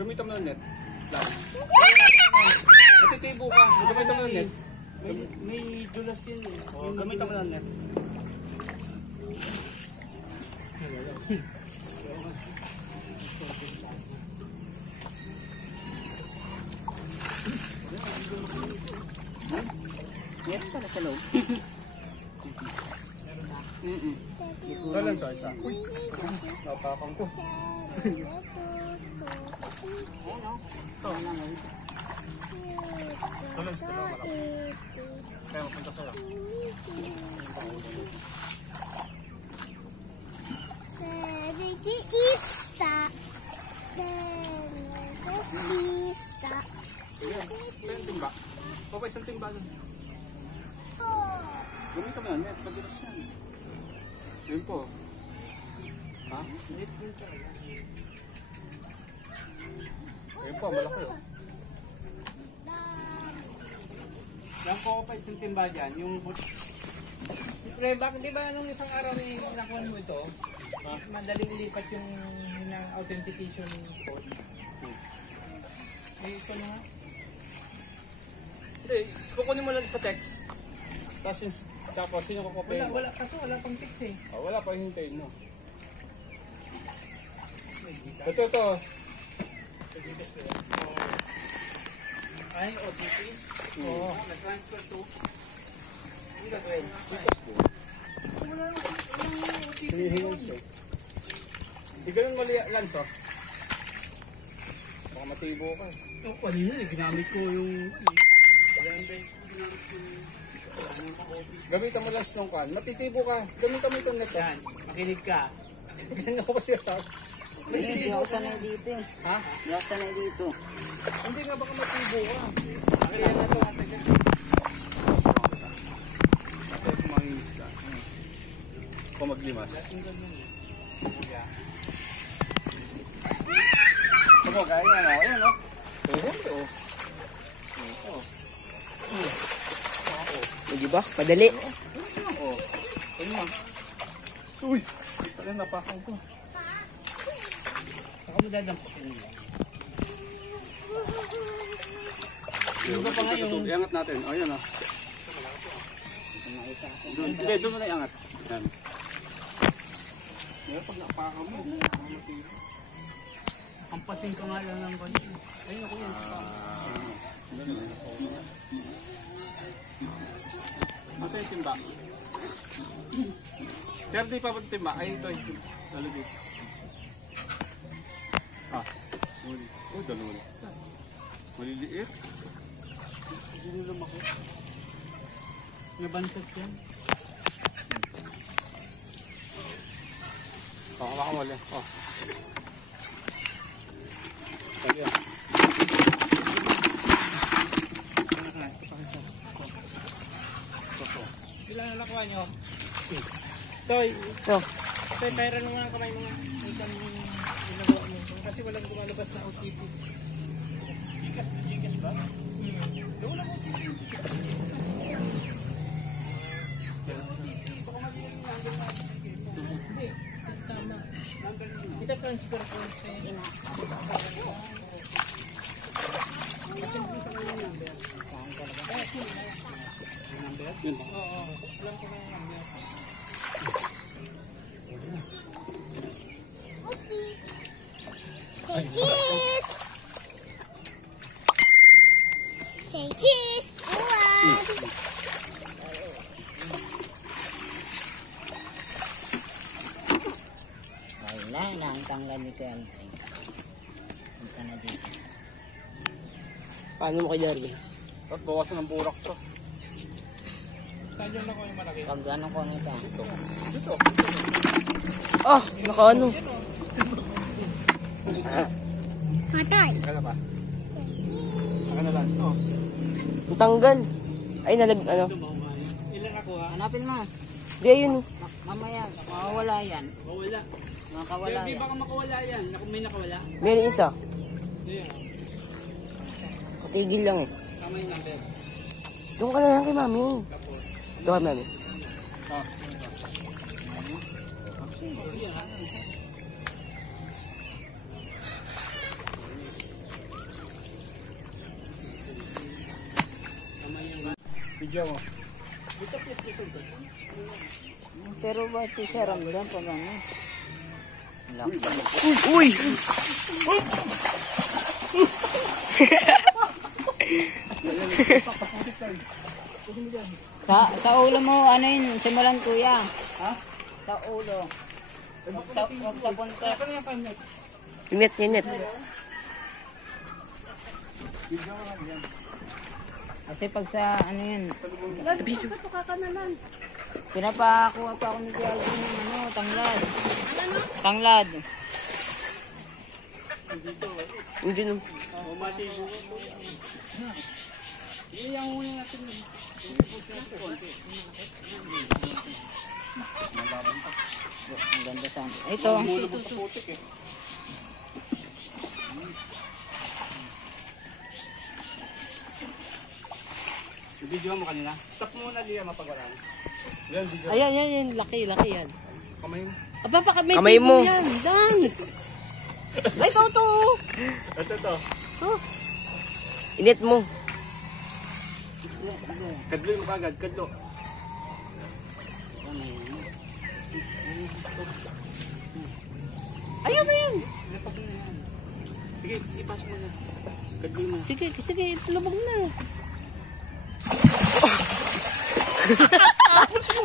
Gamitan mo ng net. Matitibo ka. Gamitan mo ng net. May dulas yun eh. Oh, gamitan mo ng net. Yes, pala sa loob. Talan sa isa. Uy, napapang ko. Talan sa dalawa malaki. Kaya mapunta sa'yo. Isang timba. Papa, isang timba doon. Gamitan mo yan, net. Pagdiras yan. Yun po. Ha? Ayun po, malaki oh. Yan po pa isang timba dyan. Yung... Bakit di ba nung isang araw may nakuha mo ito? Madaling ilipat yung authentication code. Ay, ito na nga. Hindi, kukunin mo lang sa text. Tapos sino kukunin mo? Wala pang fix eh. Oh, wala pa hintayin mo. Ito. Ay, OTP? Oo. Nag-transfer to. Hindi gagawin. Wala OTP. Hindi ganun mali, Lance, oh. Baka matibo ka. Ito, kanina ginamit ko yung... Gamitan mo Lance nung kan. Matitibo ka. Gamitan mo itong net. Yan, makinig ka. Ganyan ako siya sa... Hindi ako sanay dito eh. Ha? Hindi ako sanay dito. Hindi nga, baka matibo ka. Kaya na ito natin siya. Ito manginis ka. Kung maglimas. Ito, kaya yan o. Ayan o. Oo. Hindi ba? Padali. Oo. Ano yan? Uy! Pala napakaw ko. Saka mo dadampakin nila. Ano ba pa ngayon? Iangat natin. O, yan o. Hindi, doon mo na iangat. Yan. Ngayon, pag napakaw mo, Hampasin ko nga lang ng konti. Ayun ako yun. Masa yung timba? Pero di pa ba timba? Ay, ito yung timba. Lalagay. Oh, dalawa na. Maliliit. Hindi nila mako. Nabansat yan. Hawakan mo ulit. Ayan. Sila na nakuha nyo. Toy. Ito. Toy, pera nung mga kamay mga. Isang ginagawa mo. Kasi walang lumalabas na OTP. Gigas ba? Doon lang OTP. Hindi. Tama. Kita transfer ko sa Yun. Oo. Alam ko na yung number. Say cheese! Say cheese! Buwan! Ayun na, ang tanggal nito yan. Punta na dito. Paano mo kay Darwin? Tapos bawasan ng burak to. Saan yung nakuha yung malaki? Pag ano ko nito? Dito. Ah! Naka ano? Patay! Kala ba? Saka na Lance, no? Ang tanggal. Ay, ano? Ilan nakuha? Hanapin mo. Di ayun. Mamaya, makawala yan. Makawala. Makawala Di yan. baka makawala yan. May nakawala. Meron isa. Ayan. Katigil lang eh. Tama yung number. Doon ka na lang kay mami. Tapos. Doon ka mami. Ah. Video mo. Pero ba ito siya ramdam pag ano? Laki. Uy! Sa ulo mo, ano yun, simulan kuya. Ha? Sa ulo. Wag sa punta. Init, init. Kasi pag sa ano yun, pinapakuha pa ako ni Kuya Alvin ng ano, tanglad. Tanglad. Hindi no. Ang ganda sana. Ito. Mulubos sa putik eh. Video mo kanina. Stop mo muna Lia mapagaran. Yan, video. Ayan, yan. Laki yan. Kamay mo. Aba, baka may Kamay mo. yan. Dance. Ay, to. Ito. Init mo. Kadlo mo kagad. Kadlo. Ayun na yan. Sige, ipasok mo na. Kadlo mo. Sige, lubog na.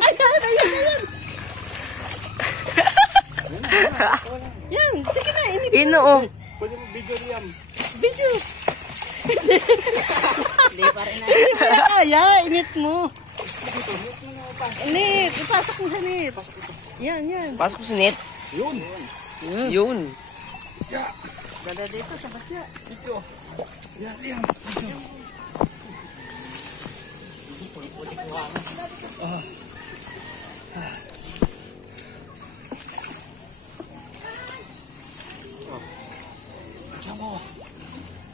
Ayan. Yan, sige na, inip. Ino oh. Pwede mo video Liam. Video. Hindi pa rin na. Hindi pa kaya, init mo. Init, ipasok mo sa net. Yan. Pasok sa net. Yun. Yun. Dada dito sa basya. Yan, Liam.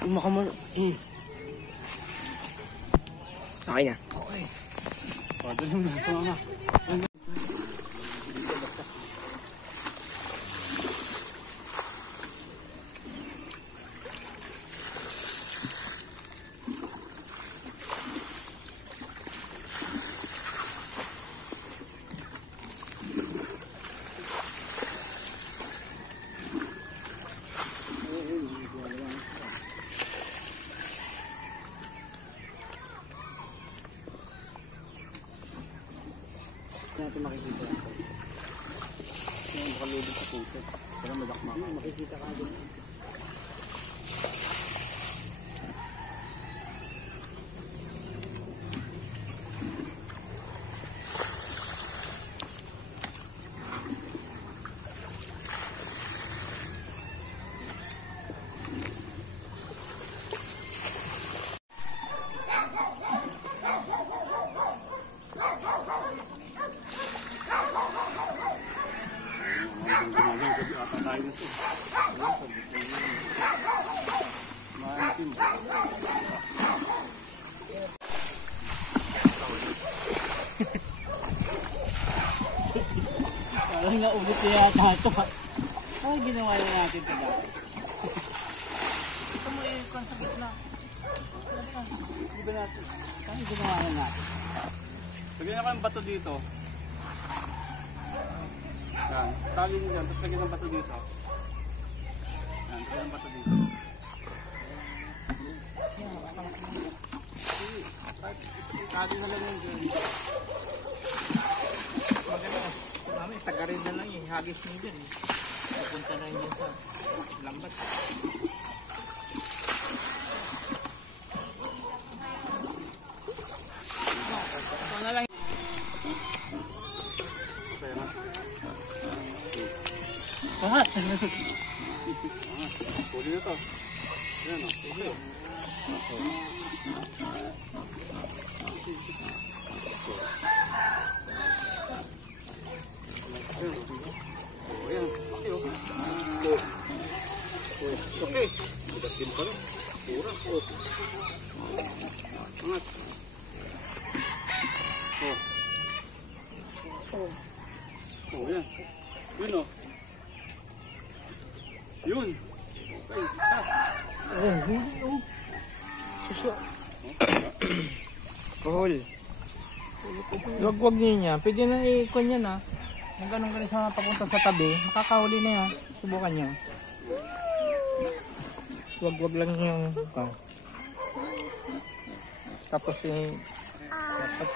Umakamol. Okay na. Dali mo na sa mama. Natin makikita yan. Yung makalubog sa puso. Kaya madakma ka. Makikita ka doon. Parang naulit niya yata ito. Ay, ginawa na natin ito dati. Ito mo yung konsabit na. Di ba natin? Saan ginawa na natin? Lagyan ako ng bato dito. Yan. Tali nyo dyan. Tapos lagyan ng bato dito. Yan. Lagyan ng bato dito. Tali na lang yun dyan. Mami, sagarin na lang yung hagis niyo dyan. Pupunta na yun sa lambat. Ito na lang. Pera. Angat. Puli na to. Yan o. Okay. Ayan. Okay. Budatin ka lang. Pura. Angat. Yan. Yun o. Yun. Okay. Stop. Suso. Kohol. Wag niyo yan. Pwede na i-ikon yan, ha. Kung ganun sa papunta sa tabi, makakahuli na yan. Subukan niyo. Wag lang yung... Tapos dapat